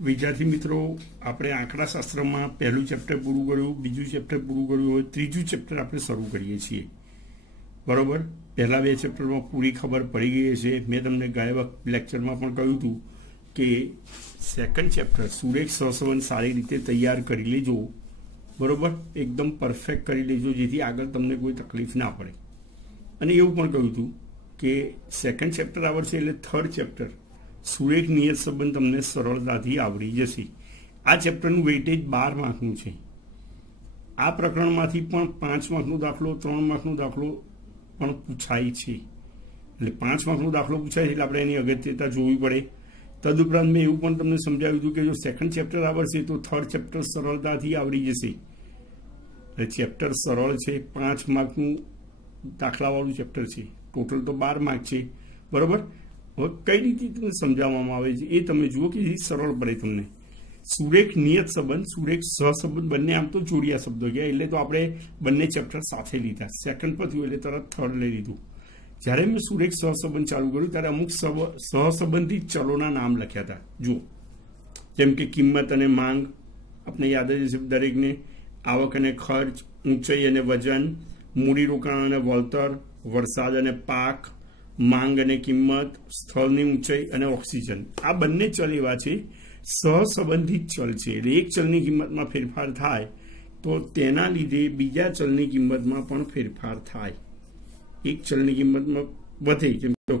विद्यार्थी मित्रों, આપણે આંકડાશાસ્ત્રમાં પહેલું ચેપ્ટર પૂરું કર્યું, બીજું ચેપ્ટર પૂરું કર્યું, હવે ત્રીજું ચેપ્ટર આપણે શરૂ કરીએ છીએ. બરોબર. પહેલા બે ચેપ્ટરમાં પૂરી ખબર પડી ગઈ છે. મેં તમને ગયા લેક્ચરમાં પણ કહ્યું હતું કે સેકન્ડ ચેપ્ટર સુરેખ સહસંબંધ સારી રીતે તૈયાર કરી લેજો. બરોબર, એકદમ પરફેક્ટ કરી લેજો, જેથી આગળ તમને કોઈ તકલીફ ના પડે. અને એવું પણ કહ્યું હતું કે સેકન્ડ ચેપ્ટર આવડશે એટલે થર્ડ ચેપ્ટર સુરેખ નિયત સંબંધ તમને સરળતાથી આવડી જશે. આ ચેપ્ટરનું વેઇટેજ 12 માર્કનું છે. આ પ્રકરણમાંથી પણ 5 માર્કનો દાખલો, 3 માર્કનો દાખલો પણ પૂછાય છે. એટલે 5 માર્કનો દાખલો પૂછાય છે એટલે આપણે એની અગત્યતા જોવી પડે. તદુપરાંત મેં એવું પણ તમને સમજાવ્યું હતું કે જો સેકન્ડ ચેપ્ટર આવડશે તો થર્ડ ચેપ્ટર સરળતાથી આવડી જશે. એટલે ચેપ્ટર સરળ છે, 5 માર્કનું દાખલાવાળું ચેપ્ટર છે. ટોટલ તો 12 માર્ક છે. બરોબર. હવે કઈ રીતે તમને સમજાવવામાં આવે છે એ તમે જુઓ કે સરળ પડે તમને. સુરેખ નિયત સંબંધ, સુરેખ સહસંબંધ બંને આમ તો જોડિયા શબ્દો ગયા, એટલે તો આપણે બંને ચેપ્ટર સાથે લીધા. સેકન્ડ પર થયું એટલે તરત થર્ડ લઈ લીધું. જ્યારે મેં સુરેખ સહસંબંધ ચાલુ કર્યું ત્યારે અમુક સહસંબંધિત ચલોના નામ લખ્યા હતા. જુઓ, જેમ કે કિંમત અને માંગ, આપણે યાદ જ છે દરેકને. આવક અને ખર્ચ, ઊંચાઈ અને વજન, મૂડીરોકાણ અને વળતર, વરસાદ અને પાક, માંગ અને કિંમત, સ્થળની ઊંચાઈ અને ઓક્સિજન. આ બંને ચલ એવા છે સહસંબંધિત ચલ છે. એટલે એક ચલની કિંમતમાં ફેરફાર થાય તો તેના લીધે બીજા ચલની કિંમતમાં પણ ફેરફાર થાય. એક ચલની કિંમતમાં વધે, જેમ કે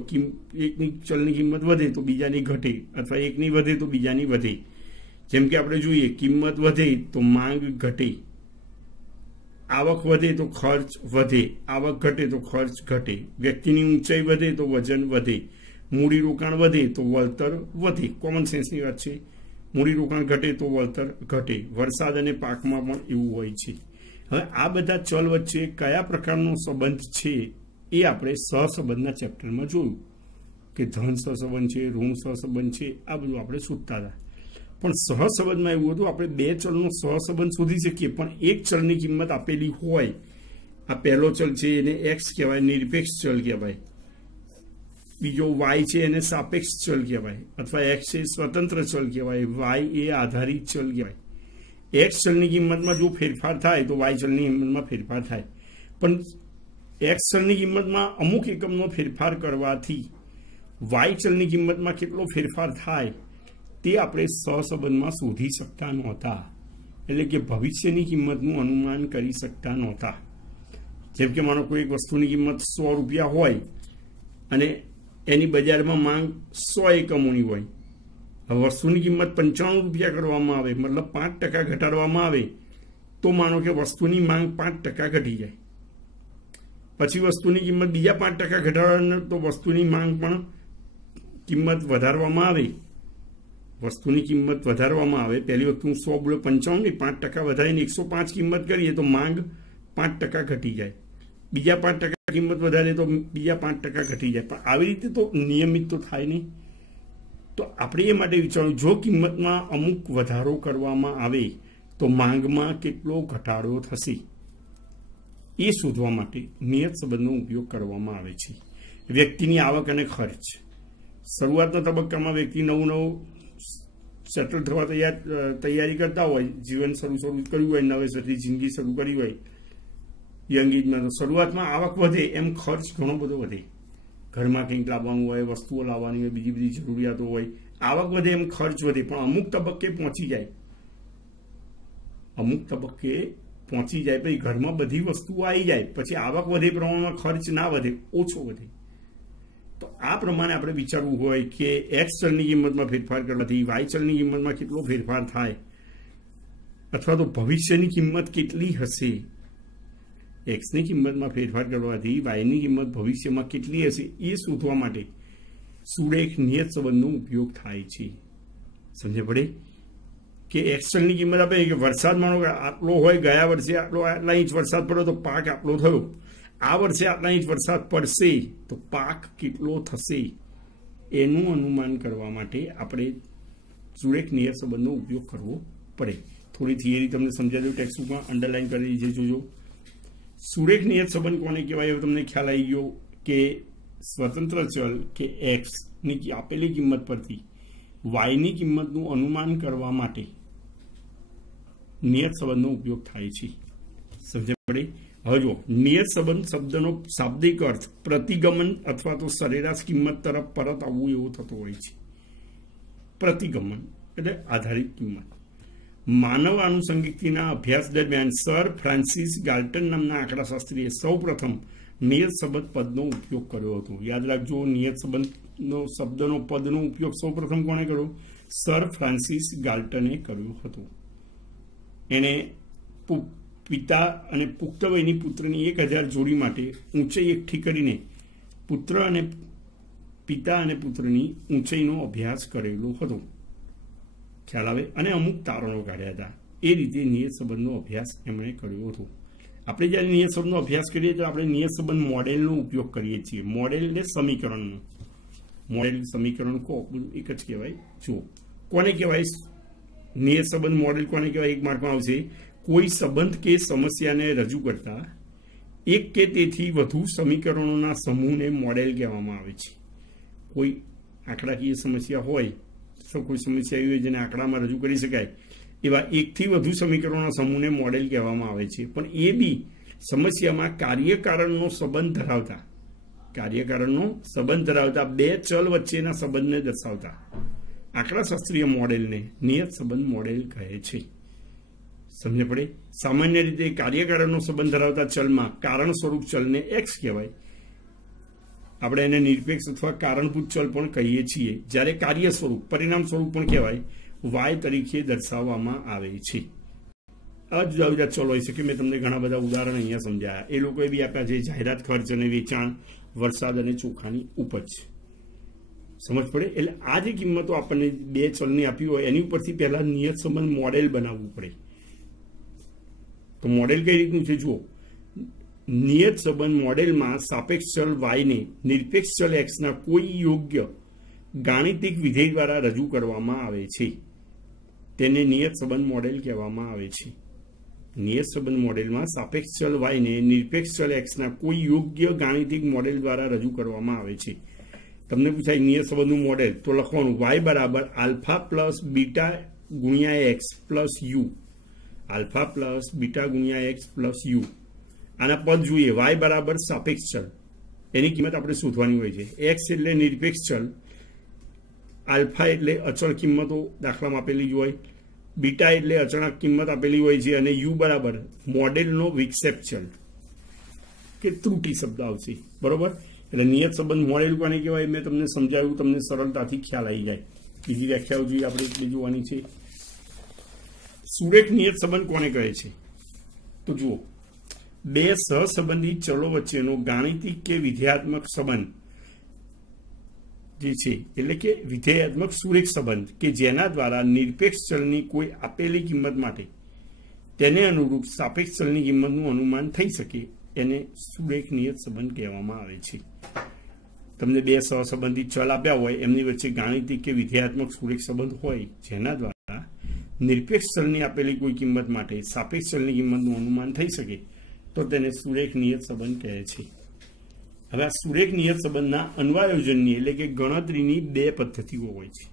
એકની ચલની કિંમત વધે તો બીજાની ઘટે, અથવા એકની વધે તો બીજાની વધે. જેમ કે આપણે જોઈએ, કિંમત વધે તો માંગ ઘટે, આવક વધે તો ખર્ચ વધે, આવક ઘટે તો ખર્ચ ઘટે, વ્યક્તિની ઊંચાઈ વધે તો વજન વધે, મૂડીરોકાણ વધે તો વળતર વધે. કોમન સેન્સની વાત છે. મૂડીરોકાણ ઘટે તો વળતર ઘટે. વરસાદ અને પાકમાં પણ એવું હોય છે. હવે આ બધા ચલ વચ્ચે કયા પ્રકારનો સંબંધ છે એ આપણે સહસંબંધના ચેપ્ટરમાં જોયું કે ધન સહસંબંધ છે, ઋણ સહસંબંધ છે, આ બધું આપણે શોધતા હતા. પણ સહસંબંધમાં એવું હતું આપણે બે ચલનો સહસંબંધ શોધી શકીએ, પણ એક ચલની કિંમત આપેલી હોય. આ પહેલો ચલ છે એને એક્સ કહેવાય, નિરપેક્ષ ચલ કહેવાય. બીજો વાય છે એને સાપેક્ષ ચલ કહેવાય, અથવા એક્સ એ સ્વતંત્ર ચલ કહેવાય, વાય એ આધારિત ચલ કહેવાય. એક્સ ચલની કિંમતમાં જો ફેરફાર થાય તો વાય ચલની કિંમતમાં ફેરફાર થાય. પણ એક્સ ચલની કિંમતમાં અમુક એકમનો ફેરફાર કરવાથી વાય ચલની કિંમતમાં કેટલો ફેરફાર થાય તે આપણે સહસંબંધમાં શોધી શકતા નહોતા. એટલે કે ભવિષ્યની કિંમતનું અનુમાન કરી શકતા નહોતા. જેમ કે માનો કોઈ એક વસ્તુની કિંમત 100 રૂપિયા હોય અને એની બજારમાં માંગ 100 એકમોની હોય. હવે વસ્તુની કિંમત 95 રૂપિયા કરવામાં આવે, મતલબ 5% ઘટાડવામાં આવે, તો માનો કે વસ્તુની માંગ 5% ઘટી જાય. પછી વસ્તુની કિંમત બીજા 5% ઘટાડવાના તો વસ્તુની માંગ પણ કિંમત વધારવામાં આવે. વસ્તુની કિંમત વધારવામાં આવે. પહેલી વખત 100 બોલે 95 ની 5% વધારીને 105 કિંમત કરીએ તો માંગ 5% ઘટી જાય. બીજા 5% કિંમત વધારે તો બીજા 5% ઘટી જાય. પણ આવી રીતે તો નિયમિત તો થાય નહીં. તો આપણે એ માટે વિચાર્યું જો કિંમતમાં અમુક વધારો કરવામાં આવે તો માંગમાં કેટલો ઘટાડો થશે એ શોધવા માટે નિયત સંબંધનો ઉપયોગ કરવામાં આવે છે. વ્યક્તિની આવક અને ખર્ચ. શરૂઆતના તબક્કામાં વ્યક્તિ નવું સેટલ થવા તૈયારી કરતા હોય, જીવન શરૂ કર્યું હોય, નવેસરથી જિંદગી શરૂ કરી હોય યંગ એજમાં, તો શરૂઆતમાં આવક વધે એમ ખર્ચ ઘણો બધો વધે. ઘરમાં કંઈક લાવવાનું હોય, વસ્તુઓ લાવવાની હોય, બીજી બધી જરૂરિયાતો હોય. આવક વધે એમ ખર્ચ વધે. પણ અમુક તબક્કે પહોંચી જાય, પછી ઘરમાં બધી વસ્તુઓ આવી જાય, પછી આવક વધે પ્રમાણમાં ખર્ચ ના વધે, ઓછો વધે. તો આ પ્રમાણે આપણે વિચારવું હોય કે એક્સ ચલની કિંમતમાં ફેરફાર કરવાથી વાય ચલની કિંમતમાં કેટલો ફેરફાર થાય, અથવા તો ભવિષ્યની કિંમત કેટલી હશે. એક્સની કિંમતમાં ફેરફાર કરવાથી વાયની કિંમત ભવિષ્યમાં કેટલી હશે એ શોધવા માટે સુરેખ નિયત સંબંધનો ઉપયોગ થાય છે. સમજ પડે કે એક્સ ચલની કિંમત આપે કે વરસાદ માનો કે આટલો હોય, ગયા વર્ષે આટલા ઇંચ વરસાદ પડ્યો તો પાક આટલો થયો. આ વર્ષે આટલા ઇંચ વરસાદ પડશે તો પાક કેટલો થશે એનું અનુમાન કરવા માટે આપણે સુરેખ નિયત સંબંધનો ઉપયોગ કરવો પડે. થોડી થિયરી તમને સમજાવી દઉં, ટેક્સ્ટબુકમાં અંડરલાઈન કરી છે, જોજો. સુરેખ નિયત સંબંધ કોને કહેવાય એવું તમને ખ્યાલ આવી ગયો કે સ્વતંત્ર ચલ કે એક્સ ની આપેલી કિંમત પરથી વાયની કિંમતનું અનુમાન કરવા માટે નિયત સંબંધનો ઉપયોગ થાય છે. સમજ પડે? હવે જો નિયત સંબંધ શબ્દનો શાબ્દિક અર્થ પ્રતિગમન અથવા તો સરેરાશ કિંમત તરફ પરત આવવું એવો થતો હોય છે. પ્રતિગમન એટલે આધારિત કિંમત. માનવ આનુષંગિકના અભ્યાસ દરમિયાન સર ફ્રાન્સિસ ગાલ્ટન નામના આંકડાશાસ્ત્રીએ સૌ પ્રથમ નિયત સંબંધ પદનો ઉપયોગ કર્યો હતો. યાદ રાખજો, નિયત સંબંધનો શબ્દનો પદનો ઉપયોગ સૌ પ્રથમ કોણે કર્યો? સર ફ્રાન્સિસ ગાલ્ટને કર્યો હતો. એને પિતા અને પુખ્ત વયની પુત્રની 1000 જોડી માટે ઊંચાઈ એકઠી કરીને પિતા અને પુત્રની ઊંચાઈનો અભ્યાસ કરેલો હતો. ખ્યાલ આવે? અને અમુક તારણો કાઢ્યા હતા. એ રીતે નિયત સંબંધનો અભ્યાસ એમણે કર્યો હતો. આપણે જ્યારે નિયત સંબંધનો અભ્યાસ કરીએ તો આપણે નિયત સંબંધ મોડેલનો ઉપયોગ કરીએ છીએ. મોડેલ એટલે સમીકરણનો. મોડેલ સમીકરણ કો બધું એક જ કહેવાય. જુઓ, કોને કહેવાય નિયત સંબંધ મોડેલ? કોને કહેવાય? એક માર્કમાં આવશે, કોઈ સંબંધ કે સમસ્યાને રજૂ કરતા એક કે તેથી વધુ સમીકરણોના સમૂહને મોડેલ કહેવામાં આવે છે. કોઈ આંકડાકીય સમસ્યા હોય, કોઈ સમસ્યા એવી હોય જેને આંકડામાં રજૂ કરી શકાય, એવા એકથી વધુ સમીકરણોના સમૂહને મોડેલ કહેવામાં આવે છે. પણ એ બી સમસ્યામાં કાર્યકારણનો સંબંધ ધરાવતા બે ચલ વચ્ચેના સંબંધને દર્શાવતા આંકડાશાસ્ત્રીય મોડેલને નિયત સંબંધ મોડેલ કહે છે. સમજ પડે? સામાન્ય રીતે કાર્યકારણનો સંબંધ ધરાવતા ચલમાં કારણ સ્વરૂપ ચલને એક્સ કહેવાય. આપણે એને નિરપેક્ષ અથવા કારણભૂત ચલ પણ કહીએ છીએ. જ્યારે કાર્ય સ્વરૂપ, પરિણામ સ્વરૂપ પણ કહેવાય, વાય તરીકે દર્શાવવામાં આવે છે. આ જુદા જુદા ચલ હોય છે કે મેં તમને ઘણા બધા ઉદાહરણ અહીંયા સમજાયા. એ લોકોએ બી આપ્યા છે જાહેરાત ખર્ચ અને વેચાણ, વરસાદ અને ચોખાની ઉપજ. સમજ પડે? એટલે આ જે કિંમતો આપણને બે ચલની આપી હોય એની ઉપરથી પહેલા નિયત સંબંધ મોડેલ બનાવવું પડે. તો મોડેલ કઈ રીતનું છે જુઓ. નિયત સંબંધ મોડેલમાં સાપેક્ષ ચલ વાયને નિરપેક્ષ ચલ એક્સના કોઈ યોગ્ય ગાણિતિક વિધેય દ્વારા રજૂ કરવામાં આવે છે. તેને નિયત સંબંધ મોડેલ કહેવામાં આવે છે. નિયત સંબંધ મોડેલમાં સાપેક્ષ ચલ વાયને નિરપેક્ષ ચલ એક્સના કોઈ યોગ્ય ગાણિતિક મોડેલ દ્વારા રજૂ કરવામાં આવે છે. તમને પૂછાય નિયત સંબંધનું મોડેલ, તો લખવાનું વાય બરાબર આલ્ફા પ્લસ બીટા ગુણ્યા x plus you. Alpha plus beta ગુણ્યા એક્સ પ્લસ યુ. આના પદ જોઈએ. વાય બરાબર સાપેક્ષ ચલ, એની કિંમત આપણે શોધવાની હોય છે. એક્સ એટલે નિરપેક્ષ ચલ, આલ્ફા એટલે અચળ કિંમતો દાખલામાં આપેલી હોય, બીટા એટલે અચળાંક કિંમત આપેલી હોય છે, અને યુ બરાબર મોડેલનો વિક્ષેપ ચલ કે ત્રુટી શબ્દ આવશે. બરોબર? એટલે નિયત સંબંધ મોડેલ કોને કહેવાય મેં તમને સમજાવ્યું, તમને સરળતાથી ખ્યાલ આવી જાય. બીજી વ્યાખ્યાઓ જોઈએ આપણે એટલી જોવાની છે. સુરેખ નિયત સંબંધ કોને કહે છે? તો જુઓ, બે સહસંબંધી ચલો વચ્ચેનો ગાણિતિક કે વિધેયાત્મક સંબંધ જે છે, એટલે કે વિધેયાત્મક સુરેખ સંબંધ કે જેના દ્વારા નિરપેક્ષ ચલની કોઈ આપેલી કિંમત માટે તેને અનુરૂપ સાપેક્ષ ચલની કિંમતનું અનુમાન થઈ શકે, એને સુરેખ નિયત સંબંધ કહેવામાં આવે છે. તમને બે સહસંબંધી ચલ આપ્યા હોય, એમની વચ્ચે ગાણિતિક કે વિધેયાત્મક સુરેખ સંબંધ હોય જેના દ્વારા નિરપેક્ષ ચલની આપેલી કોઈ કિંમત માટે સાપેક્ષ ચલની કિંમતનું અનુમાન થઈ શકે, તો તેને સુરેખ નિયત સંબંધ કહે છે. હવે આ સુરેખ નિયત સંબંધના અન્વયોજનની એટલે કે ગણતરીની બે પદ્ધતિઓ હોય છે.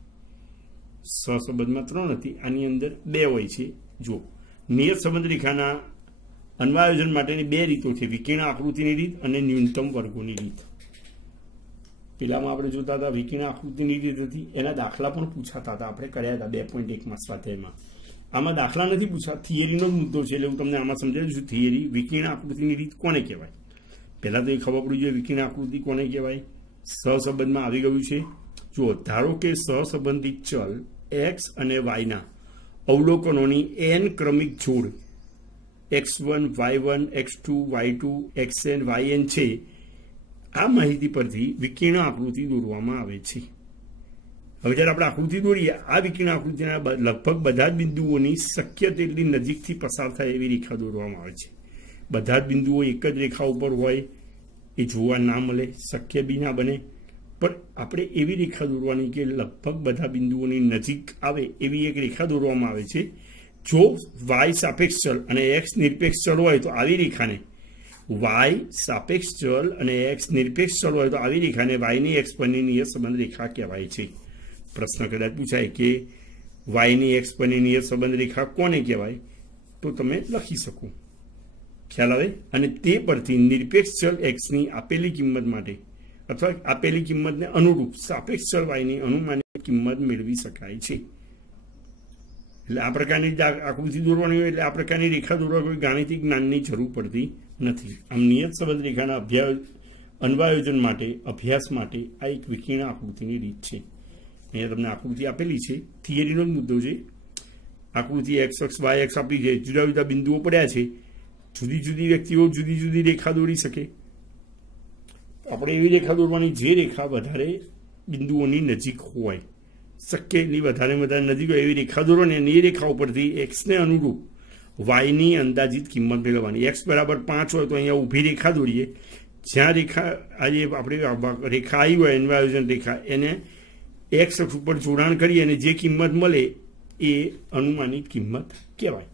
સહસંબંધમાં 3 હતી, આની અંદર 2 હોય છે. જો નિયત સંબંધ રેખાના અન્વયોજન માટેની 2 રીતો છે, વિકર્ણ આકૃતિની રીત અને ન્યૂનતમ વર્ગોની રીત. પેલામાં આપણે જોતા હતા વિકર્ણ આકૃતિની રીત હતી, એના દાખલા પણ પૂછાતા હતા, આપણે કર્યા હતા 2.1માં સ્વાધ્યાયમાં. આમાં દાખલા નથી પૂછા, થિયરીનો જ મુદ્દો છે, એટલે હું તમને આમાં સમજાવું છું. થિયરી વિકર્ણ આકૃતિની રીત કોને કહેવાય? પહેલા તો એ ખબર પડી જોઈએ વિકર્ણ આકૃતિ કોને કહેવાય. સહસંબંધમાં આવી ગયું છે. જુઓ, ધારો કે સહસંબંધિત ચલ એક્સ અને વાયના અવલોકનોની n ક્રમિક જોડ x1 y1 x2 y2 xn yn છે. આ માહિતી પરથી વિકર્ણ આકૃતિ દોરવામાં આવે છે. હવે જ્યારે આપણે આકૃતિ દોરીએ, આ વિકર્ણ આકૃતિના લગભગ બધા જ બિંદુઓની શક્ય તેટલી નજીકથી પસાર થાય એવી રેખા દોરવામાં આવે છે. બધા જ બિંદુઓ એક જ રેખા ઉપર હોય એ જોવા ના મળે, શક્ય બી ના બને, પણ આપણે એવી રેખા દોરવાની કે લગભગ બધા બિંદુઓની નજીક આવે એવી એક રેખા દોરવામાં આવે છે. જો વાય સાપેક્ષ ચલ અને એક્સ નિરપેક્ષ ચલ હોય તો આવી રેખાને વાય સાપેક્ષ ચલ અને એક્સ નિરપેક્ષ ચલ હોય તો આવી રેખાને વાયની એક્સ પરની નિયત સંબંધ રેખા કહેવાય છે. प्रश्न कदाच पूछाय कि y ની x પરની નિયત સંબંધ રેખા કોને કહેવાય, તો તમે લખી શકો, ખ્યાલ આવે। અને તે પરથી નિરપેક્ષ ચલ x ની આપેલી કિંમત માટે અથવા આપેલી કિંમતને અનુરૂપ સાપેક્ષ ચલ y ની અનુમાનિત કિંમત મેળવી શકાય છે। એટલે આ પ્રકારની આકૃતિ દોરવાની હોય એટલે આ પ્રકારની રેખા દોરવા કોઈ ગાણિતિક જ્ઞાનની જરૂર પડતી નથી। આમ નિયત સંબંધ રેખાના અન્વયોજન માટે અભ્યાસ માટે આ એક વિકર્ણ આકૃતિની રીત છે। અહીંયા તમને આકૃતિ આપેલી છે, થિયરીનો જ મુદ્દો છે। આકૃતિ એક્સ અક્ષ વાય અક્ષ આપી છે, જુદા જુદા બિંદુઓ પડ્યા છે, જુદી જુદી વ્યક્તિઓ જુદી જુદી રેખા દોરી શકે। આપણે એવી રેખા દોરવાની જે રેખા વધારે બિંદુઓની નજીક હોય, શક્ય એટલી વધારે નજીક હોય એવી રેખા દોરવાની અને એ રેખા ઉપરથી એક્સને અનુરૂપ વાયની અંદાજિત કિંમત મેળવવાની। એક્સ બરાબર 5 હોય તો અહીંયા ઊભી રેખા દોરીએ, જ્યાં રેખા આજે આપણે રેખા આવી હોય અન્વયોજન રેખા, એને એક્સ અક્ષ ઉપર જોડાણ કરીએ અને જે કિંમત મળે એ અનુમાનિત કિંમત કહેવાય।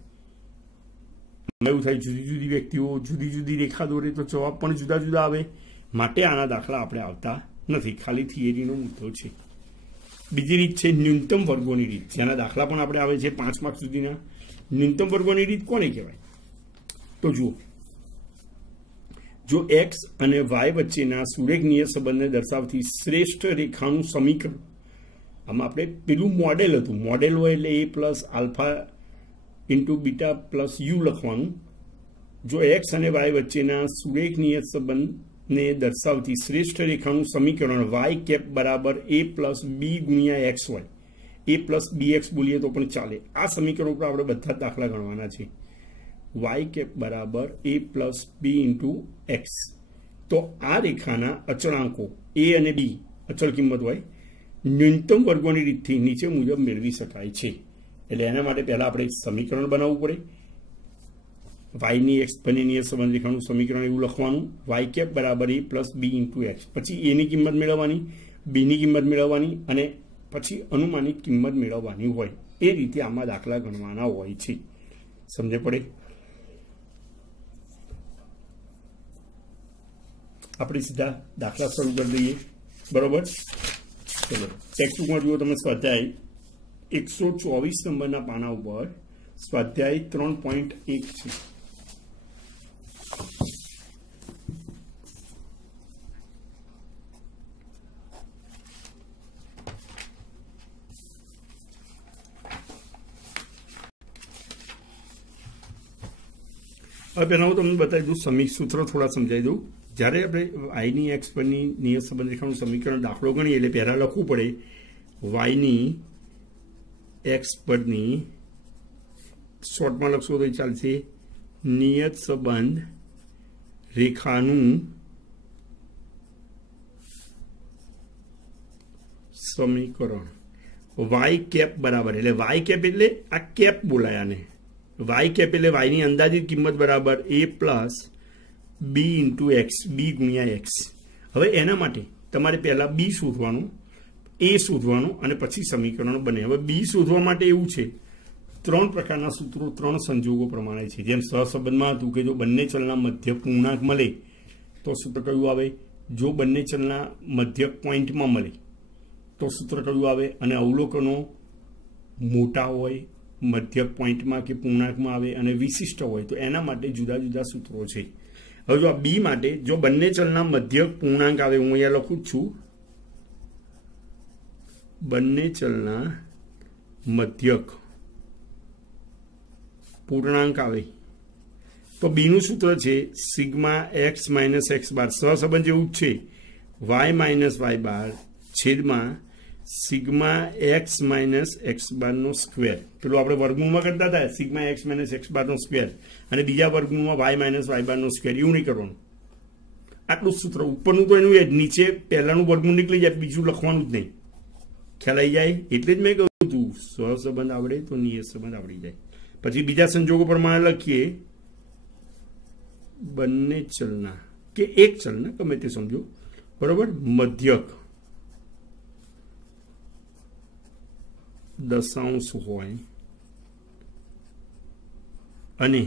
એવું થાય જુદી જુદી વ્યક્તિઓ જુદી જુદી રેખા દોરે તો જવાબ પણ જુદા જુદા આવે, માટે આના દાખલા આપણે આવતા નથી, ખાલી થિયરીનો મુદ્દો છે। બીજી રીત છે ન્યૂનતમ વર્ગોની રીત, જેના દાખલા પણ આપણે આવે છે 5 માર્ક સુધીના। ન્યૂનતમ વર્ગોની રીત કોને કહેવાય, તો જુઓ, જો એક્સ અને વાય વચ્ચેના સુરેખ નિયત સંબંધને દર્શાવતી શ્રેષ્ઠ રેખાનું સમીકરણ, આમાં આપણે પેલું મોડેલ હતું, મોડેલ હોય એટલે a plus alpha into beta plus you લખવાનું। જો એક્સ અને વાય વચ્ચેના સુરેખ નિયત સંબંધને દર્શાવતી શ્રેષ્ઠ રેખાનું સમીકરણ વાય કેપ બરાબર a પ્લસ બી ગુણ્યા એક્સ હોય, a પ્લસ બી એક્સ બોલીએ તો પણ ચાલે। આ સમીકરણ ઉપર આપણે બધા દાખલા ગણવાના છે। વાય કેપ બરાબર a plus B into X, તો આ રેખાના અચળાંકો a અને b અચળ કિંમત હોય, ન્યૂનતમ વર્ગોની રીતથી નીચે મુજબ મેળવી શકાય છે। એટલે એના માટે પહેલા આપણે સમીકરણ બનાવવું પડે, વાયની એક્સ પરની નિયત સંબંધ રેખાનું સમીકરણ એવું લખવાનું, વાય કેપ બરાબર a plus B into X, પછી એની કિંમત મેળવવાની, બીની કિંમત મેળવવાની અને પછી અનુમાનિત કિંમત મેળવવાની હોય। એ રીતે આમાં દાખલા ગણવાના હોય છે, સમજે પડે। આપણે સીધા દાખલા શરૂ કરી દઈએ, બરોબર। ચલો ટેક્સ્ટબુકમાં જુઓ તમે, સ્વાધ્યાય 124 નંબરના પાના ઉપર સ્વાધ્યાય 3.1 છે। હવે પહેલાં હું તમને બતાવી દઉં, સૂત્ર થોડા સમજાવી દઉં। જ્યારે આપણે વાયની એક્સ પરની નિયત સંબંધ રેખાનું સમીકરણ દાખલો ગણીએ એટલે પહેલાં લખવું પડે વાયની એક્સ પરની, શોર્ટમાં લખશો તો ચાલશે, નિયત સંબંધ રેખાનું સમીકરણ વાય કેપ બરાબર, એટલે વાય કેપ એટલે આ કેપ બોલાય આને, વાય કેપ એટલે વાયની અંદાજિત કિંમત બરાબર a plus B into X, B ગુણ્યા એક્સ। હવે એના માટે તમારે પહેલાં બી શોધવાનું, એ શોધવાનું અને પછી સમીકરણો બને। હવે બી શોધવા માટે એવું છે, 3 પ્રકારના સૂત્રો 3 સંજોગો પ્રમાણે છે। જેમ સહસંબંધમાં હતું કે જો બંને ચલના મધ્યક પૂર્ણાંક મળે તો સૂત્ર કયું આવે, જો બંને ચલના મધ્યક પોઈન્ટમાં મળે તો સૂત્ર કયું આવે, અને અવલોકનો મોટા હોય મધ્યક પોઈન્ટમાં કે પૂર્ણાંકમાં આવે અને વિશિષ્ટ હોય તો એના માટે જુદા જુદા સૂત્રો છે। હવે જો આ બી માટે જો બંને ચલના મધ્યક પૂર્ણાંક આવે, હું અહીંયા લખું જ છું, બંને ચલના મધ્યક પૂર્ણાંક આવે તો બીનું સૂત્ર છે sigma x minus x bar, સહસંબંધ જેવું જ છે, વાય માઇનસ વાય બાર છેદમાં સિગ્મા એક્સ માઇનસ એક્સ બારનો સ્ક્વેર। પેલું આપણે વર્ગમૂળમાં કરતા હતા સિગ્મા એક્સ માઇનસ એક્સ બારનો સ્ક્વેર, અને બીજા વર્ગમૂળમાં વાય માઇનસ વાય બારનો સ્ક્વેર, એવું નહીં કરવાનું। આટલું સૂત્ર ઉપરનું તો એનું, નીચે પહેલાનું વર્ગમૂળ નીકળી જાય, બીજું લખવાનું જ નહીં, ખ્યાલ આવી જાય। એટલે જ મેં કહ્યું હતું સહસંબંધ આવડે તો નિયત સંબંધ આવડી જાય। પછી બીજા સંજોગો પ્રમાણે લખીએ, બંને ચલના કે એક ચલના ગમે તે સમજો, બરોબર, મધ્યક દશાંશ હોય અને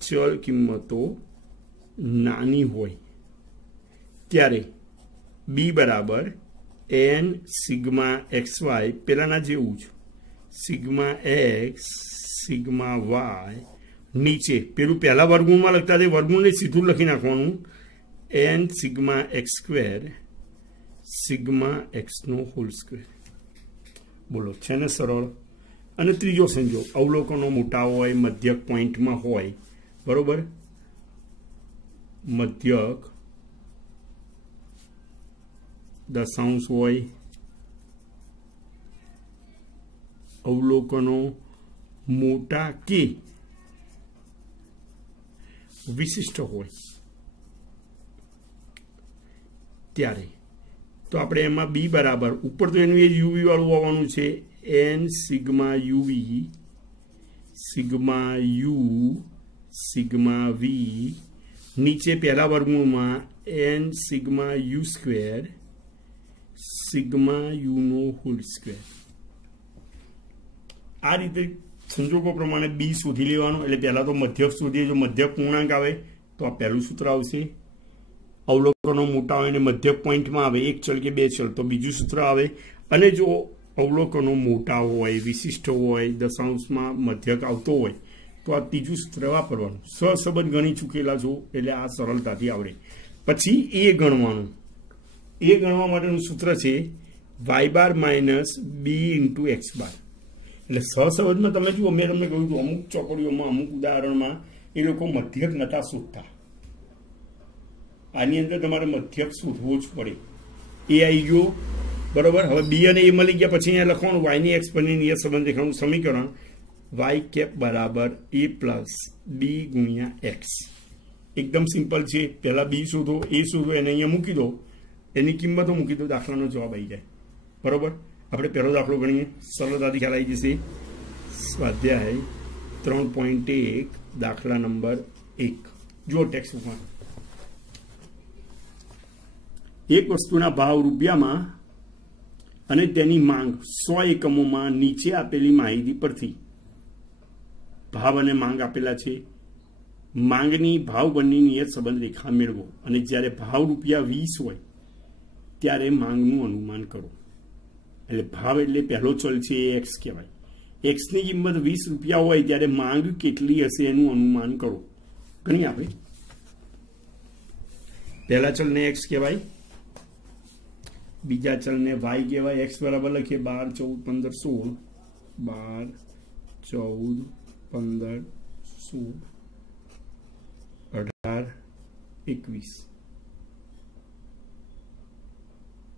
ચલ કિંમતો નાની હોય ત્યારે બી બરાબર એન સિગ્મા એક્સ વાય પેલાના જેવું જ સિગ્મા એક્સ સિગ્મા વાય નીચે પેલું પહેલા વર્ગમૂળમાં લખતા તે વર્ગમૂળને સીધું લખી નાખવાનું N sigma X square sigma એક્સનો હોલ સ્ક્વેર. બોલો છે ને સરળ. અને ત્રીજો સંજોગ અવલોકનો મોટા હોય મધ્યક પોઈન્ટમાં હોય બરોબર મધ્યક દશાંશ હોય અવલોકનો મોટા કે વિશિષ્ટ હોય ત્યારે તો આપણે એમાં બી બરાબર ઉપર તો એનું એ યુવી વાળું આવવાનું છે N sigma U V sigma U sigma V નીચે પહેલા વર્ગમૂળમાં N sigma U square sigma યુનો હોલ સ્ક્વેર. આ રીતે સંજોગો પ્રમાણે બી શોધી લેવાનું. એટલે પહેલા તો મધ્યક શોધીએ. જો મધ્યક પૂર્ણાંક આવે તો આ પહેલું સૂત્ર આવશે. અવલોકનો મોટા હોય અને મધ્યક પોઈન્ટમાં આવે એક ચલ કે બે ચલ તો બીજું સૂત્ર આવે. અને જો અવલોકનો મોટા હોય વિશિષ્ટ હોય દશાંશમાં મધ્યક આવતો હોય તો આ ત્રીજું સૂત્ર વાપરવાનું. સહસંબંધ ગણી ચૂકેલા છો એટલે આ સરળતાથી આવડે. પછી એ ગણવાનું. એ ગણવા માટેનું સૂત્ર છે વાય બાર માઇનસ બી ઇન્ટુ એક્સ બાર. એટલે સહસંબંધમાં તમે જુઓ મેં તમને કહ્યું હતું અમુક ચોપડીઓમાં અમુક ઉદાહરણમાં એ લોકો મધ્યક નતા શોધતા. આની અંદર તમારે મધ્યક શોધવો જ પડે. એ આવી ગયો બરોબર. હવે બી અને એ મળી ગયા પછી અહીંયા લખવાનું વાયની એક્સ પરની નિયત સંબંધ રેખાનું સમીકરણ વાય કેપ બરાબર એ પ્લસ બી ગુણ્યા એક્સ. એકદમ સિમ્પલ છે. પહેલાં બી શોધો એ શોધો એને અહીંયા મૂકી દો એની કિંમતો મૂકી દો દાખલાનો જવાબ આવી જાય બરોબર. આપણે પહેલો દાખલો ગણીએ સરળતાથી ખ્યાલ આવી જશે. સ્વાધ્યાય 3.1 દાખલા નંબર 1 જુઓ ટેક્સ્ટબુકમાં. એક વસ્તુના ભાવ રૂપિયામાં અને તેની માંગ 100 એકમોમાં નીચે આપેલી માહિતી પરથી ભાવ અને માંગ આપેલા છે. માંગની ભાવ બંને નિયત સંબંધ રેખા મેળવો અને જ્યારે ભાવ રૂપિયા 20 હોય ત્યારે માંગનું અનુમાન કરો. એટલે ભાવ એટલે પહેલો ચલ છે એ એક્સ કહેવાય. એક્સની કિંમત 20 રૂપિયા હોય ત્યારે માંગ કેટલી હશે એનું અનુમાન કરો. ગણી આપણે પહેલા ચલને એક્સ કહેવાય બીજા ચલને વાય કહેવાય. એક્સ બરાબર લખીએ 12 14 15 16 12 14 15 16 18 21.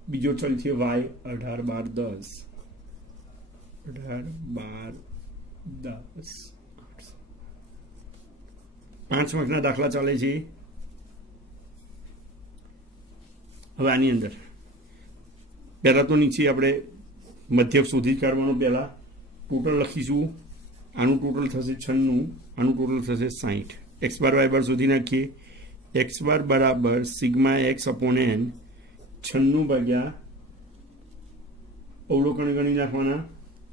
બીજો ચલ છે વાય 18 12 10 18 12 10 5 માર્કના દાખલા ચાલે છે. હવે આની અંદર પહેલાં તો નીચે આપણે મધ્યક શોધી કાઢવાનું. પહેલાં ટોટલ લખીશું. આનું ટોટલ થશે 96 આનું ટોટલ થશે 60. એક્સ બાર વાય બાર શોધી નાખીએ. એક્સ બાર બરાબર સિગ્મા એક્સ અપોન એન 96 ભાગ્યા અવલોકન ગણી નાખવાના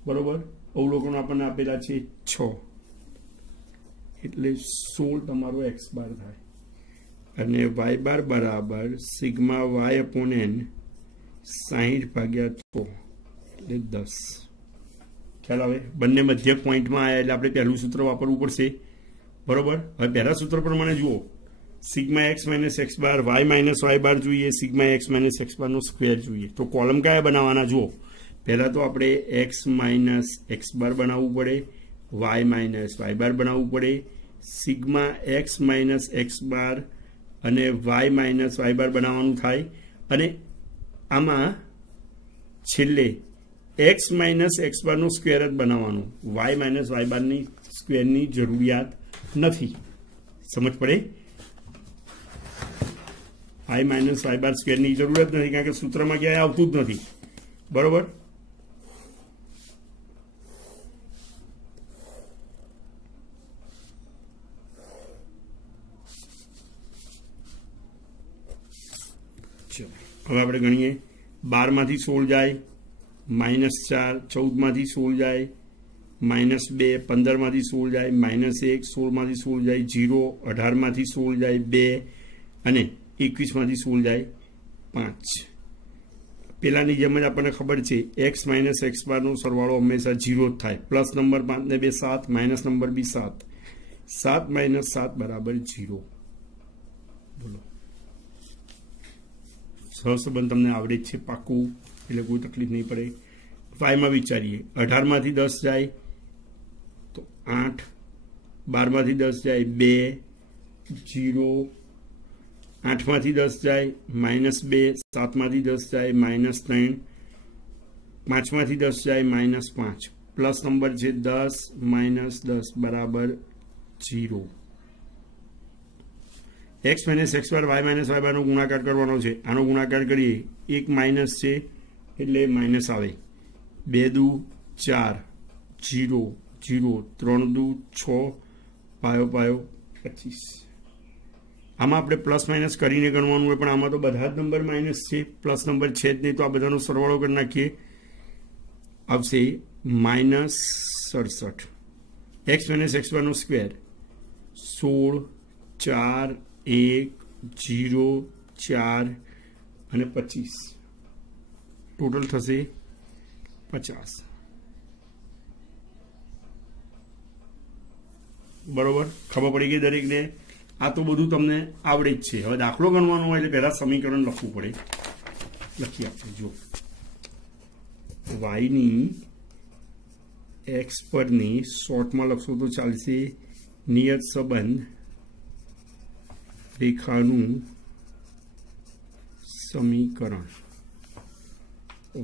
બરોબર. અવલોકન આપણને આપેલા છે 6 એટલે 16 તમારો એક્સ બાર થાય. અને વાય બાર બરાબર સિગ્મા વાય અપોન એન 60 ભાગ્યા 6 એટલે 10. ખ્યાલ આવે. બંને મધ્યક પોઈન્ટમાં આવ્યા એટલે આપણે પહેલું સૂત્ર વાપરવું પડશે બરોબર. હવે પહેલા સૂત્ર પ્રમાણે જુઓ sigma x minus x bar Y minus Y બાર જોઈએ સિગ્મા એક્સ માઇનસ એક્સ બારનો સ્ક્વેર જોઈએ. તો કોલમ કયા બનાવવાના જુઓ. પહેલાં તો આપણે એક્સ માઇનસ એક્સ બાર બનાવવું પડે વાય માઇનસ વાય બાર બનાવવું પડે sigma x minus x bar અને વાય માઇનસ વાય બાર બનાવવાનું થાય. અને આમાં છેલ્લે એક્સ માઇનસ એક્સ બારનો સ્ક્વેર જ બનાવવાનો. વાય માઇનસ વાય બારની સ્ક્વેરની જરૂરિયાત નથી. સમજ પડે. વાય માઇનસ વાય બાર સ્ક્વેરની જરૂરિયાત નથી કારણ કે સૂત્રમાં ક્યાંય આવતું જ નથી બરોબર. હવે આપણે ગણીએ. 12 માંથી 16 જાય -4 14 માંથી 16 જાય -2 15 માંથી 16 જાય -1 16 માંથી 16 જાય 0 18 માંથી 16 જાય 2 અને 21 માંથી 16 જાય 5. પેલાની જેમ જ આપણને ખબર છે x માઇનસ x બારનો સરવાળો હંમેશા 0 જ થાય. પ્લસ નંબર 5 ને 2 7, માઇનસ નંબર બી 7. 7 માઇનસ 7 બરાબર 0. બોલો, સહસંબંધ તમને આવડે જ છે પાકું, એટલે કોઈ તકલીફ નહીં પડે. વાયમાં વિચારીએ, 18 માંથી 10 જાય તો 8, 12 માંથી 10 જાય 2, 0, 8 માંથી 10 જાય -2, 7 માંથી 10 જાય -3, 5 માંથી 10 જાય -5. પ્લસ નંબર છે 10 -10 બરાબર 0. x માઇનસ x બાર y માઇનસ y બારનો ગુણાકાર કરવાનો છે. આનો ગુણાકાર કરીએ, એક માઇનસ છે એટલે માઇનસ આવે. 2 દુ 4, 0, 0, 3 દુ 6, પાયો 25. આમાં આપણે પ્લસ માઇનસ કરીને ગણવાનું હોય, પણ આમાં તો બધા જ નંબર માઇનસ છે, પ્લસ નંબર છે જ નહીં, તો આ બધાનો સરવાળો કરી નાખીએ. આવશે -67. x માઇનસ x બારનો સ્ક્વેર 16, 4, 1, 0, 4 અને 25. ટોટલ થશે 50. બરોબર, ખબર પડી ગઈ દરેકને? આ તો બધું તમને આવડે જ છે. હવે દાખલો ગણવાનો હોય એટલે પહેલાં સમીકરણ લખવું પડે. લખી આપશે. જો વાયની એક્સ પરની શોર્ટમાં લખશો તો ચાલશે, નિયત સંબંધ રેખાનું સમીકરણ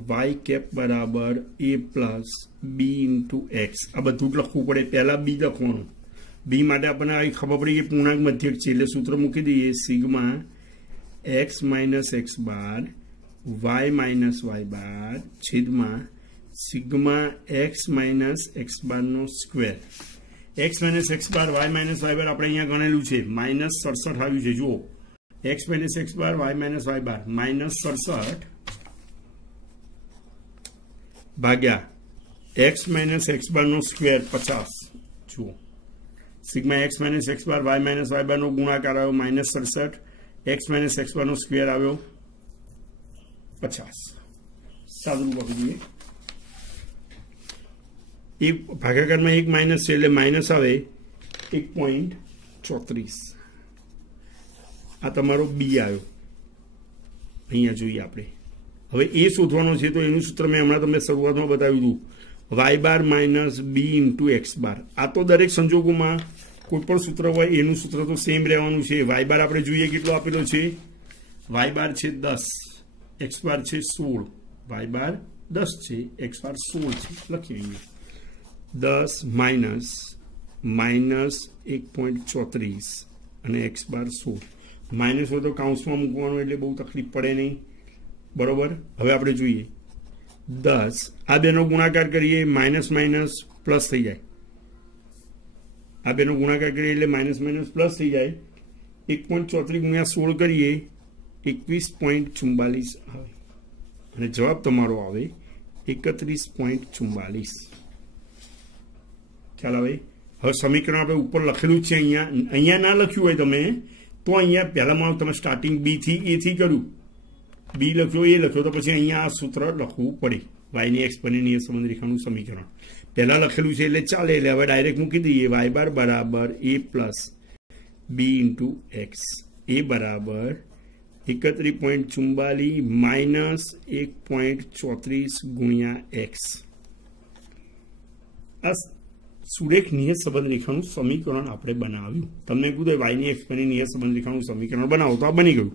વાય કેપ બરાબર a plus B into X. આ બધું જ લખવું પડે. પહેલાં બી લખવાનું. બી માટે આપણને આવી ખબર પડી કે પૂર્ણાંક મધ્યક છે, એટલે સૂત્ર મૂકી દઈએ, sigma x minus x bar Y minus Y બાર છેદમાં સિગ્મા એક્સ માઇનસ એક્સ બારનો square. X minus x bar Y minus Y બાર આપણે અહીંયા ગણેલું છે, -67 આવ્યું છે. જુઓ, x minus x bar Y minus Y બાર -67 ભાગ્યા એક્સ માઇનસ એક્સ બારનો સ્ક્વેર 50. જુઓ, sigma x minus x bar Y minus Y બારનો ગુણાકાર આવ્યો -67, એક્સ માઇનસ એક્સ બારનો સ્ક્વેર આવ્યો 50. સાદું લખી દઈએ. એ ભાગાકારમાં એક માઇનસ છે એટલે માઇનસ આવે 1.34. આ તમારો બી આવ્યો. અહીંયા જોઈએ આપણે. હવે એ શોધવાનો છે, તો એનું સૂત્ર મેં હમણાં તમને શરૂઆતમાં બતાવ્યું હતું, વાય બાર માઇનસ બી ઇન્ટુ એક્સ બાર. આ તો દરેક સંજોગોમાં કોઈ પણ સૂત્ર હોય એનું સૂત્ર તો સેમ રહેવાનું છે. વાય બાર આપણે જોઈએ કેટલો આપેલો છે, વાય બાર છે 10, એક્સ બાર છે 16. વાય બાર 10 છે, એક્સ બાર 16 છે. લખીએ અહીંયા 10 માઇનસ -1.34 અને એક્સ બાર 16. માઇનસ હોય તો કાઉન્સમાં મૂકવાનું એટલે બહુ તકલીફ પડે નહીં. બરોબર, હવે આપણે જોઈએ 10, આ બેનો ગુણાકાર કરીએ, માઇનસ માઇનસ પ્લસ થઈ જાય. આ બેનો ગુણાકાર કરીએ એટલે માઇનસ માઇનસ પ્લસ થઈ જાય. 1.34 ગુણ્યા 16 કરીએ 21.44 આવે અને જવાબ તમારો આવે 31.44. ખ્યાલ આવે? હવે સમીકરણ આપણે ઉપર લખેલું છે. અહીંયા ના લખ્યું હોય તમે તો અહીંયા પહેલામાં તમે સ્ટાર્ટિંગ બી થી એ થી કર્યું, બી લખ્યો એ લખ્યો, તો પછી અહીંયા આ સૂત્ર લખવું પડે. વાયની એક્સ પરની નિયત સંબંધ રેખાનું સમીકરણ પહેલાં લખેલું છે એટલે ચાલે. એટલે હવે ડાયરેક્ટ મૂકી દઈએ, વાય બાર બરાબર a plus B into X. A બરાબર 31.44 માઇનસ 1.34 ગુણ્યા એક્સ. આ સુરેખ નિયત સંબંધ રેખાનું સમીકરણ આપણે બનાવ્યું. તમને કીધું વાયની એક્સ પરની નિયત સંબંધ રેખાનું સમીકરણ બનાવો તો આ બની ગયું.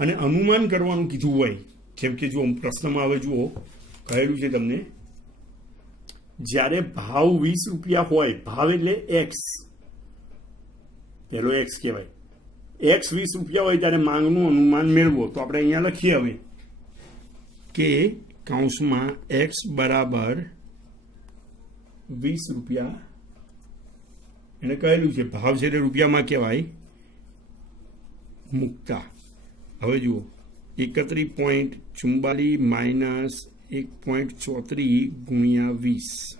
અને અનુમાન કરવાનું કીધું હોય, જેમ કે જો પ્રશ્નમાં હવે જુઓ કહેલું છે તમને, જ્યારે ભાવ 20 રૂપિયા હોય, ભાવ એટલે એક્સ, પેલો એક્સ કહેવાય, એક્સ 20 રૂપિયા હોય ત્યારે માંગનું અનુમાન મેળવો. તો આપણે અહીંયા લખીએ હવે કે કૌંસમાં એક્સ બરાબર 20 રૂપિયા, એને કહેલું છે ભાવ છે એટલે રૂપિયામાં કહેવાય મૂકતા. હવે જુઓ 31.44 માઇનસ 1.34 ગુણ્યા 20.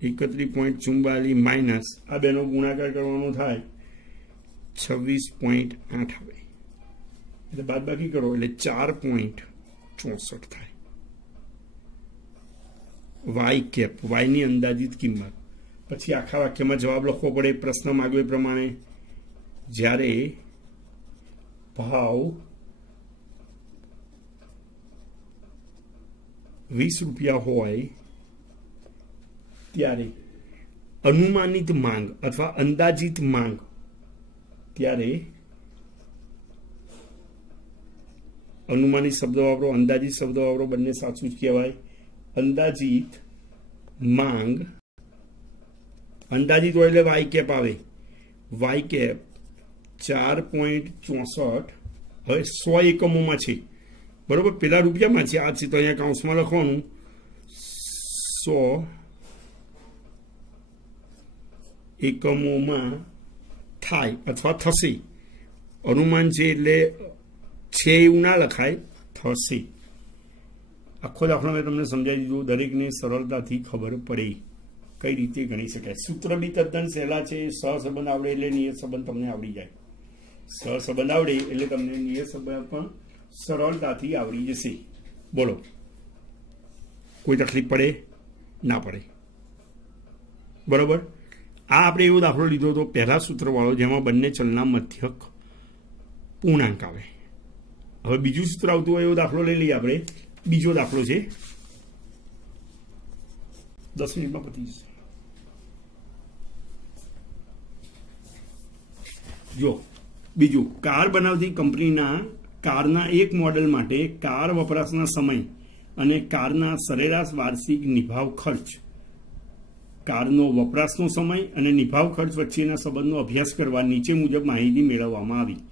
31.44 માઇનસ આ બેનો ગુણાકાર કરવાનો થાય 26.8 આવે. એટલે બાદબાકી કરો એટલે 4.64 થાય. વાય કેપ, વાયની અંદાજિત કિંમત. પછી આખા વાક્યમાં જવાબ લખવો પડે પ્રશ્ન માંગ્યો એ પ્રમાણે. જ્યારે ભાવ 20 રૂપિયા હોય ત્યારે અનુમાનિત માંગ અથવા અંદાજિત માંગ, ત્યારે અનુમાનિત શબ્દ વાપરો, અંદાજિત શબ્દ વાપરો, બંને સાચું જ કહેવાય. અંદાજિત માંગ, અંદાજિત હોય એટલે વાય કેપ આવે. વાય કેપ 4.64 હવે 100 એકમોમાં છે, બરોબર. પેલા રૂપિયામાં છે, આ છે તો અહીંયા કાઉન્સમાં લખવાનું 100 એકમોમાં થાય અથવા થશે. અનુમાન છે એટલે છે એવું ના લખાય, થશે. આખો દાખલો મેં તમને સમજાવી દીધો, દરેકને સરળતાથી ખબર પડે કઈ રીતે ગણી શકાય. સૂત્ર બી તદ્દન સહેલા છે. સહસંબંધ આવડે એટલે નિયત સંબંધ તમને આવડી જાય. સહસંબંધ આવડે એટલે તમને નિયત સંબંધ પણ સરળતાથી આવડી જશે. બોલો, કોઈ તકલીફ પડે? ના પડે, બરોબર. આ આપણે એવો દાખલો લીધો હતો પહેલા સૂત્રવાળો, જેમાં બંને ચલના મધ્યક પૂર્ણાંક આવે. હવે બીજું સૂત્ર આવતું હોય એવો દાખલો લઈ લઈએ આપણે. બીજો દાખલો છે, 10 મિનિટમાં પતી જશે. જો બીજું, કાર બનાવતી કંપનીના કારના એક મોડેલ માટે કાર વપરાશના સમય અને કારના સરેરાશ વાર્ષિક નિભાવ ખર્ચ, કારનો વપરાશનો સમય અને નિભાવ ખર્ચ વચ્ચેના સંબંધનો અભ્યાસ કરવા નીચે મુજબ માહિતી મેળવવામાં આવી.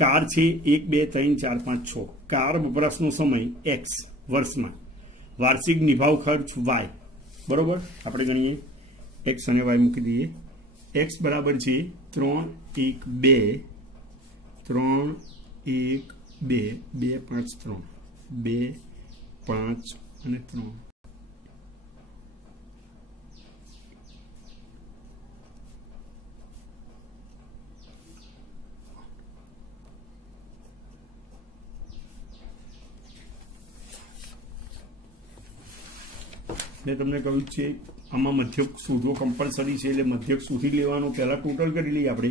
કાર છે 1, 2, 3, 4, 5, 6. કાર વપરાશનો સમય x વર્ષમાં, વાર્ષિક નિભાવ ખર્ચ y, બરોબર. આપણે ગણીએ x અને y મૂકી દઈએ. x બરાબર છે 3, 1, 2, 3, 1, 2, 2, 5, 3, 2, 5 અને 3. મેં તમને કહ્યું છે આમાં મધ્યક શોધવો કમ્પલસરી છે, એટલે મધ્યક શોધી લેવાનો. પહેલાં ટોટલ કરી લઈએ આપણે.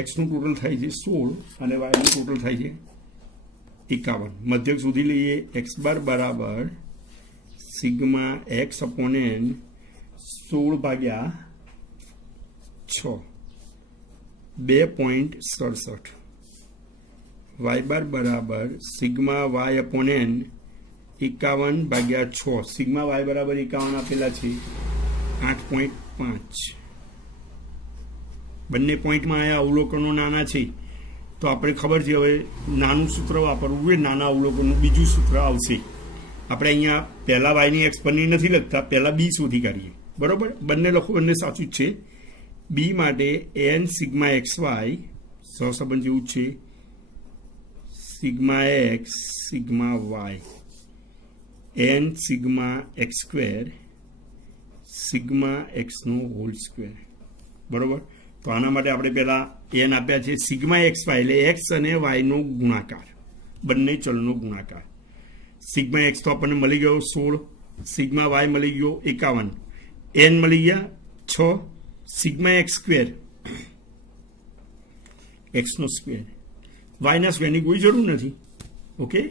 એક્સનું ટોટલ થાય છે 16 અને વાયનું ટોટલ થાય છે 51. મધ્યક શોધી લઈએ. એક્સ બાર બરાબર sigma X upon N 16/6 2.67. Y bar બરાબર sigma Y upon N 51/6. Sigma Y બરાબર 51 આપેલા છે 8.5. બંને પોઈન્ટમાં આયા અવલોકનો નાના છે, તો આપણે ખબર છે હવે નાનું સૂત્ર વાપરવું એ નાના અવલોકનનું બીજું સૂત્ર આવશે. આપણે અહીંયા પહેલા વાયની એક્સ બંને નથી લખતા, પહેલા બી શોધી કાઢીએ, બરોબર. બંને લખો, બંને સાચું જ છે. બી માટે એન સિગ્મા એક્સ વાય સહસંબંધ જેવું છે, sigma X sigma Y N sigma X square sigma એક્સનો હોલ સ્ક્વેર, બરોબર. તો આના માટે આપણે પહેલા એન આપ્યા છે સિગ્મા એક્સ વાય એટલે એક્સ અને વાયનો ગુણાકાર, બંને ચલનો ગુણાકાર. સિગ્મા એક્સ તો આપણને મળી ગયો 16, સિગ્મા વાય મળી ગયો 51, એન મળી ગયા 6, સિગ્મા એક્સ સ્ક્વેર એક્સનો સ્ક્વેર, વાયના સ્ક્વેરની કોઈ જરૂર નથી. ઓકે,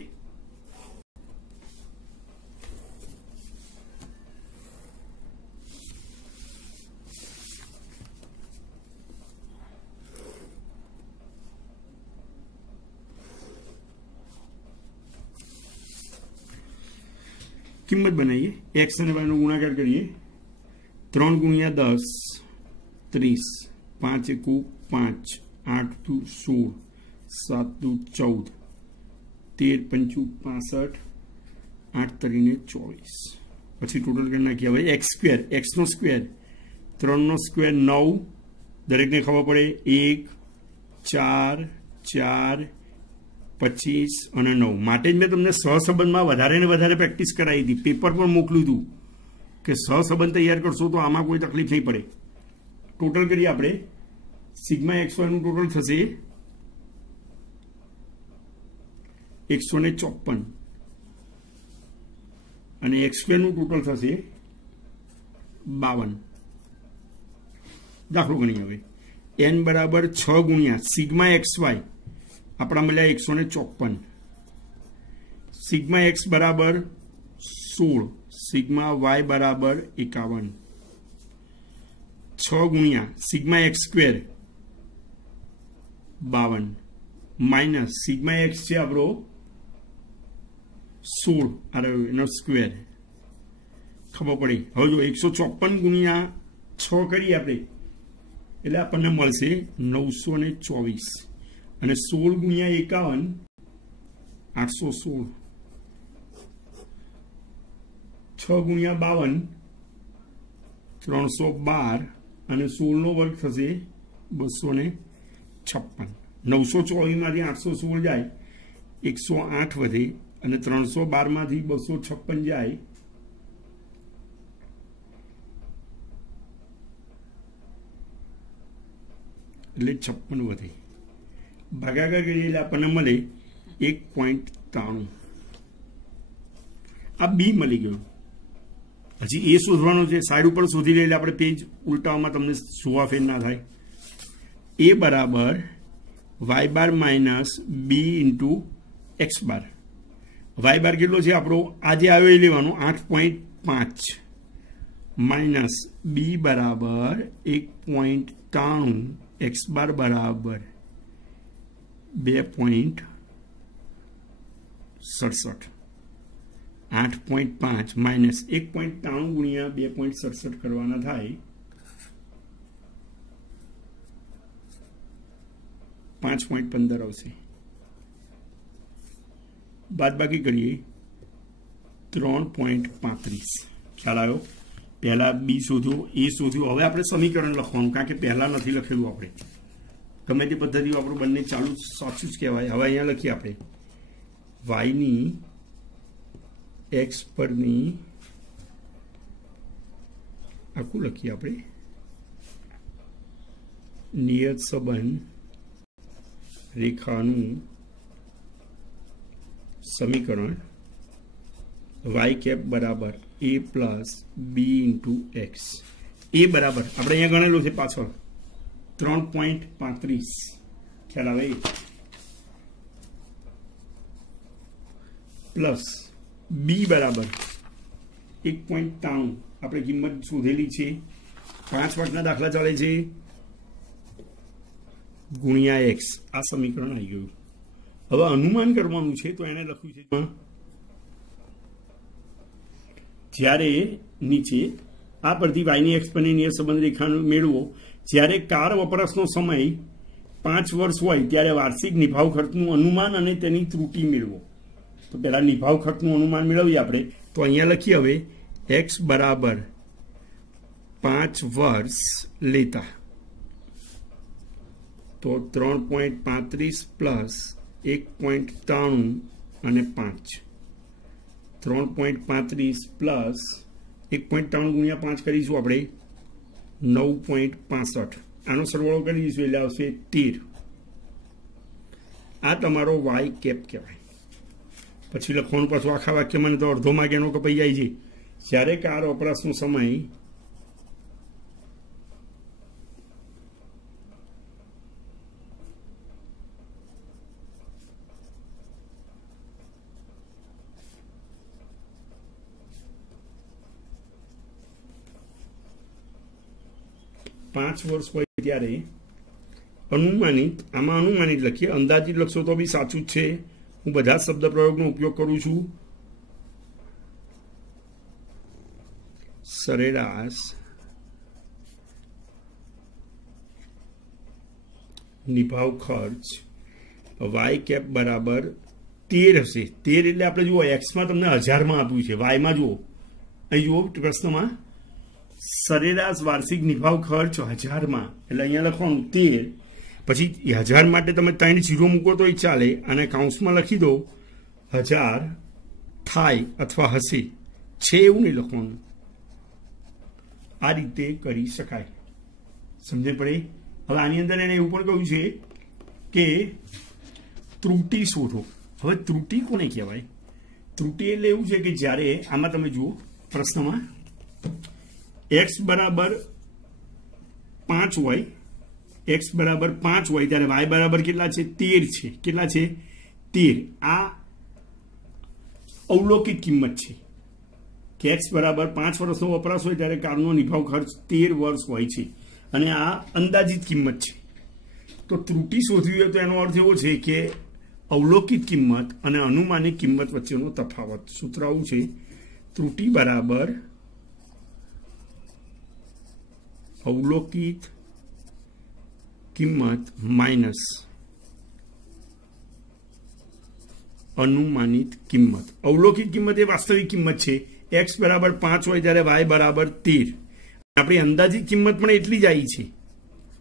કિંમત બનાવીએ. એક્સ અને વાયનો ગુણાકાર કરીએ. 3 × 10 30, 5 × 5 8 × 16, 7 × 14, 13 × 5 65, 8 × 24. પછી ટોટલ કરી નાખીએ. હવે એક્સ સ્ક્વેર, એક્સનો સ્ક્વેર 3નો સ્ક્વેર 9, દરેકને ખબર પડે 1 4 4 25 અને 9. માટે જ મેં તમને સહસંબંધમાં વધારે ને વધારે પ્રેક્ટિસ કરાવી હતી. પેપર પણ મોકલ્યું હતું કે સહસંબંધ તૈયાર કરશો તો આમાં કોઈ તકલીફ નહીં પડે. ટોટલ કરીએ આપણે. સિગ્મા એક્સ વાયનું ટોટલ થશે 154 અને x સ્ક્વેર નું ટોટલ થશે 52. દાખલો ગણીએ હવે. n બરાબર 6 ગુણ્યા સિગ્મા xy આપણા મળ્યા 154, સિગ્મા x બરાબર 16, સિગ્મા y બરાબર 51, 6 ગુણ્યા sigma x square 52 minus sigma x છે આપણો 16 એનો સ્ક્વેર ખબર પડી. હવે જો 154 ગુણ્યા 6 કરીએ આપણે એટલે આપણને મળશે 924 અને 16 ગુણ્યા 51 816, 6 ગુણ્યા 52 312 અને 16 નો વર્ગ થશે 256. 924 માંથી 816 જાય 108 વધે અને 312 માંથી 256 જાય એટલે 56 વધે. ભાગાકાર કરીએ એટલે આપણને મળે 1.93. આ બી મળી ગયું. હજી એ શોધવાનું છે, સાઈડ ઉપર શોધી લે એટલે આપણે પેજ ઉલટાવવામાં તમને સુવા ફેર ના થાય. એ બરાબર વાય બાર માઇનસ બી ઇન્ટુ એક્સ બાર. વાય બાર કેટલો છે આપણો આજે આવ્યો એ લેવાનો 8.5 માઇનસ બી બરાબર 1.93, એક્સ બાર બરાબર 2.67. 8.5 માઇનસ 1.93 ગુણ્યા 2.67 કરવાના થાય 5.15 આવશે. બાદ બાકી કરીએ 3.35. ખ્યાલ આવ્યો? પહેલા બી શોધ્યું, એ શોધ્યું. હવે આપણે સમીકરણ લખવાનું, કારણ કે પહેલા નથી લખેલું. આપણે ગમે તે પદ્ધતિઓ આપણું બંને ચાલુ સાચું જ કહેવાય. હવે અહીંયા લખીએ આપણે વાયની એક્સ પરની આખું લખીએ આપણે નિયત સંબંધ રેખાનું સમીકરણ વાય કેપ બરાબર એ plus B into X. A બરાબર આપણે અહીંયા ગણેલું છે પાછળ 3.35. ખ્યાલ આવે? પ્લસ બી બરાબર 1.93 આપણે કિંમત શોધેલી છે, 5 વાટના દાખલા ચાલે છે, ગુણ્યા એક્સ. આ સમીકરણ આવી ગયું. હવે અનુમાન કરવાનું છે તો એને લખ્યું છે જ્યારે નીચે આ પરથી વાયની એક્સ પરની નિયત સંબંધ રેખાનો મેળવો જ્યારે કાર વપરાશનો સમય 5 વર્ષ હોય ત્યારે વાર્ષિક નિભાવ ખર્ચનું અનુમાન અને તેની ત્રુટિ મેળવો. તો પહેલા નિભાવ ખર્ચનું અનુમાન મેળવીએ આપણે. તો અહીંયા લખીએ હવે એક્સ બરાબર 5 વર્ષ લેતા તો 3.35 પ્લસ 1.93 અને 5. 3.35 પ્લસ 1.93 ગુણ્યા 5 કરીશું આપણે 9.65. આનો સરવાળો કરી દઈશું એટલે આવશે 13. આ તમારો વાય કેપ કહેવાય. પછી લખવાનું પાછું આખા વાક્યમાં તો અડધો માર્ક એનો કપાઈ જાય છે. જ્યારે કાર વપરાશનો સમય 5 વર્ષ હોય ત્યારે અનુમાનિત, આમાં અનુમાનિત લખીએ, અંદાજિત લખશો તો બી સાચું જ છે. હું બધા શબ્દ પ્રયોગનો ઉપયોગ કરું છું. સરેરાશ નિભાવ ખર્ચ વાય કેપ બરાબર 13 હશે. 13 એટલે આપણે જુઓ એક્સમાં તમને 1000માં આપ્યું છે, વાયમાં જુઓ અહીં જુઓ પ્રશ્નમાં સરેરાશ વાર્ષિક નિભાવ ખર્ચ 1000માં, એટલે અહીંયા લખવાનું 13. પછી 1000 માટે તમે 3 0 મૂકો તો ચાલે, અને કાઉન્સમાં લખી દો 1000 થાય અથવા હશે, છે એવું નહીં લખવાનું. આ રીતે કરી શકાય. સમજે પડે? હવે આની અંદર એને એવું પણ કહ્યું છે કે ત્રુટિ શોધો. હવે ત્રુટિ કોને કહેવાય? ત્રુટિ એટલે એવું છે કે જ્યારે આમાં તમે જુઓ પ્રશ્નમાં x બરાબર 5 હોય, x બરાબર 5 હોય ત્યારે y બરાબર કેટલા છે? 13 છે. કેટલા છે? 13. આ અવલોકિત કિંમત છે કે x બરાબર 5 વર્ષનો વપરાશ હોય ત્યારે કારનો નિભાવ ખર્ચ 13 વર્ષ હોય છે અને આ અંદાજિત કિંમત છે. તો ત્રુટિ શોધવી હોય તો એનો અર્થ એવો છે કે અવલોકિત કિંમત અને અનુમાનિત કિંમત વચ્ચેનો તફાવત. સૂત્ર આવું છે, ત્રુટિ બરાબર અવલોકિત કિંમત માઇનસ અનુમાનિત કિંમત. અવલોકિત કિંમત એ વાસ્તવિક કિંમત છે. x બરાબર 5 હોય ત્યારે y બરાબર 13. આપણી અંદાજિત કિંમત પણ એટલી જ આવી છે,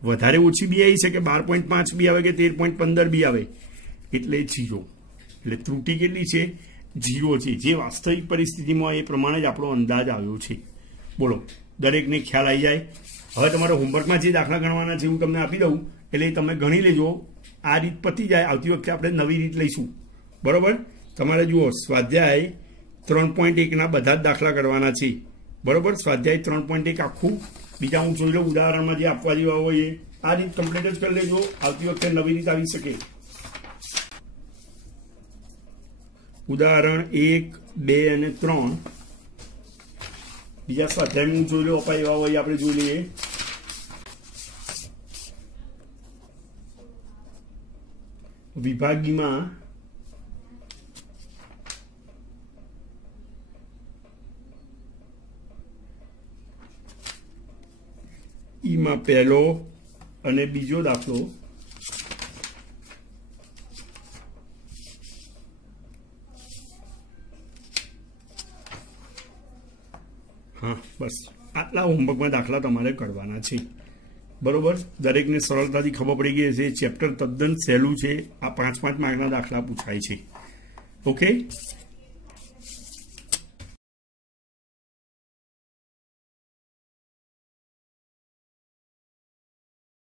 વધારે ઓછી બી આવી છે કે 12.5 બી આવે કે 13.15 બી આવે, એટલે 0. એટલે ત્રુટિ કેટલી છે? 0 છે. જે વાસ્તવિક પરિસ્થિતિમાં એ પ્રમાણે જ આપણો અંદાજ આવ્યો છે. બોલો, દરેકને ખ્યાલ આવી જાય? હવે તમારે હોમવર્કમાં જે દાખલા ગણવાના છે હું તમને આપી દઉં, એટલે તમે ગણી લેજો. આ રીત પતી જાય, આવતી વખતે આપણે નવી રીત લઈશું. બરોબર? તમારે જુઓ, સ્વાધ્યાય 3.1 બધા જ દાખલા કરવાના છે. બરોબર? સ્વાધ્યાય 3.1 આખું. બીજા હું જોઈ લઉં ઉદાહરણમાં જે આપવા જેવા હોય એ આ રીત કમ્પ્લીટ જ કરી લેજો. આવતી વખતે નવી રીત આવી શકે. ઉદાહરણ 1, 2 અને 3 બીજા સ્વાધ્યાય હું જોઈ લો, અપાય એવા હોય આપણે જોઈ લઈએ. વિભાગીમાં ઈમાં પહેલો અને બીજો દાખલો હા બસ આટલા હોમવર્કમાં દાખલા તમારે કરવાના છે. બરોબર? દરેકને સરળતાથી ખબર પડી ગઈ છે. ચેપ્ટર તદ્દન સહેલું છે. આ 5-5 માર્કના દાખલા પૂછાય છે. ઓકે.